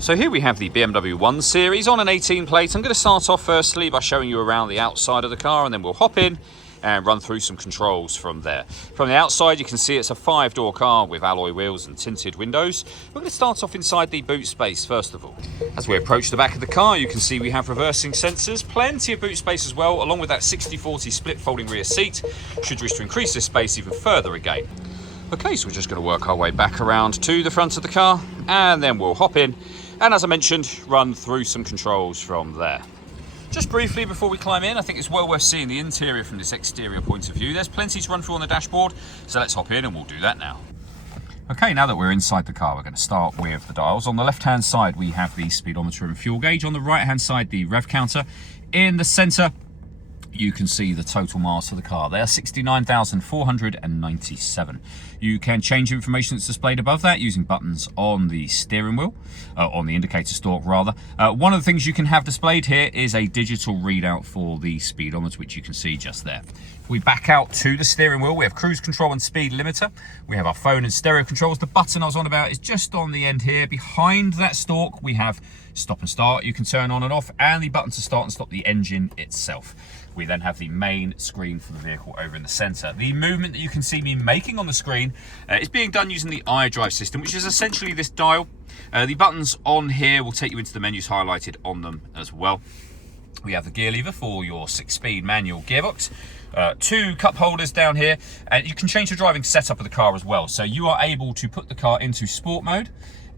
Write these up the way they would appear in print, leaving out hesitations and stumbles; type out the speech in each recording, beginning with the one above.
So here we have the BMW 1 Series on an 18 plate. I'm going to start off firstly by showing you around the outside of the car, and then we'll hop in and run through some controls from there. From the outside you can see it's a 5-door car with alloy wheels and tinted windows. We're going to start off inside the boot space first of all. As we approach the back of the car you can see we have reversing sensors, plenty of boot space as well, along with that 60/40 split folding rear seat, should wish to increase this space even further again. Okay, so we're just going to work our way back around to the front of the car and then we'll hop in and, as I mentioned, run through some controls from there. Just briefly before we climb in, I think it's well worth seeing the interior from this exterior point of view. There's plenty to run through on the dashboard, so let's hop in and we'll do that now. Okay, now that we're inside the car, we're going to start with the dials. On the left-hand side, we have the speedometer and fuel gauge. On the right-hand side, the rev counter. In the centre, you can see the total miles for the car. They are 69,497. You can change information that's displayed above that using buttons on the steering wheel, on the indicator stalk rather. One of the things you can have displayed here is a digital readout for the speedometer, which you can see just there. If we back out to the steering wheel, we have cruise control and speed limiter. We have our phone and stereo controls. The button I was on about is just on the end here. Behind that stalk, we have stop and start. You can turn on and off, and the button to start and stop the engine itself. We then have the main screen for the vehicle over in the centre. The movement that you can see me making on the screen is being done using the iDrive system, which is essentially this dial. The buttons on here will take you into the menus highlighted on them as well. We have the gear lever for your 6-speed manual gearbox. 2 cup holders down here, and you can change the driving setup of the car as well. So you are able to put the car into Sport mode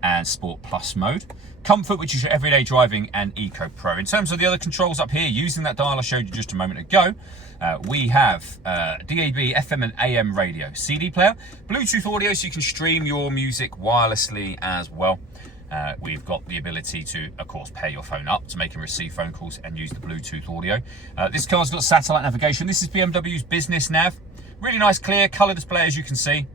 and Sport Plus mode, Comfort, which is your everyday driving, and Eco Pro. In terms of the other controls up here, using that dial I showed you just a moment ago, we have DAB, FM and AM radio, CD player, Bluetooth audio so you can stream your music wirelessly as well. We've got the ability to, of course, pair your phone up to make and receive phone calls and use the Bluetooth audio. This car's got satellite navigation. This is BMW's Business Nav. Really nice, clear colour display, as you can see.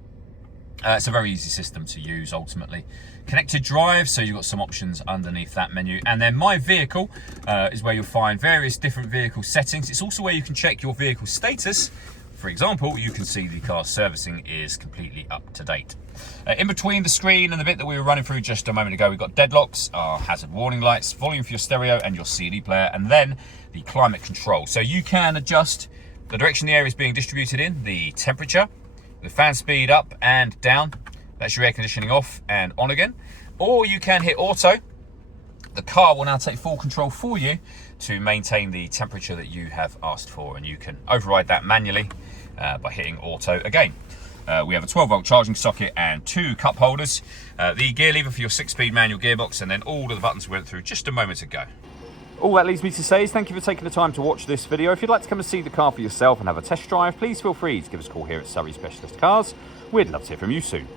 It's a very easy system to use ultimately. Connected drive, so you've got some options underneath that menu. And then My Vehicle is where you'll find various different vehicle settings. It's also where you can check your vehicle status. For example, you can see the car's servicing is completely up to date. In between the screen and the bit that we were running through just a moment ago, we've got deadlocks, our hazard warning lights, volume for your stereo and your CD player, and then the climate control. So you can adjust the direction the air is being distributed in, the temperature, the fan speed up and down. That's your air conditioning off and on again. Or you can hit auto. The car will now take full control for you to maintain the temperature that you have asked for, and you can override that manually by hitting auto again. We have a 12-volt charging socket and 2 cup holders, the gear lever for your 6-speed manual gearbox, and then all of the buttons we went through just a moment ago. All that leaves me to say is thank you for taking the time to watch this video. If you'd like to come and see the car for yourself and have a test drive, please feel free to give us a call here at Surrey Specialist Cars. We'd love to hear from you soon.